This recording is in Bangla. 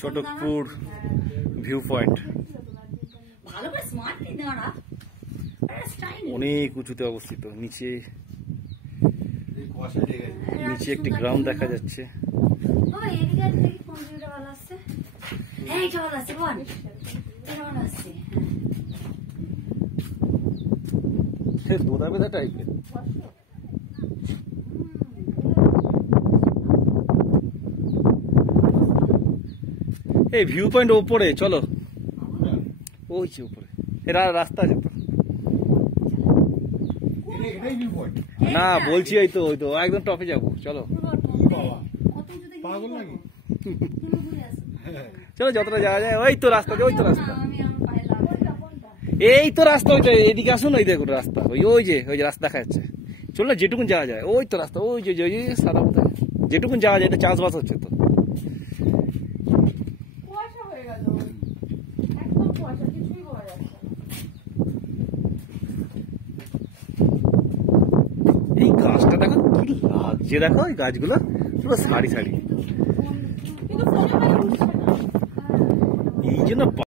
ছোটপুর ভিউ পয়েন্ট অনেক উঁচুতে অবস্থিত। নিচে একটি গ্রাম দেখা যাচ্ছে। দোদা বেদা টাইপের। এই ভিউ পয়েন্ট ওপরে, চলো ওই যে উপরে এরা রাস্তা আছে তো। না বলছি ওই তো একদম টপে যাবো, চলো চলো যতটা যাওয়া যায়। ওই তো রাস্তা, ওই তো রাস্তা, এই তো রাস্তা। ওইটা এদিকে আসুন, ওই দেখুন রাস্তা, ওই যে রাস্তা দেখা যাচ্ছে। চলো না যেটুকুন যাওয়া যায়, ওই তো রাস্তা, ওই যে সাদা কোথায় যেটুকুন যাওয়া যায়। এটা চাষবাস হচ্ছে তো। এই গাছটা দেখো কি লাগছে, দেখো এই গাছগুলো পুরো সারি সারি। এই জন্য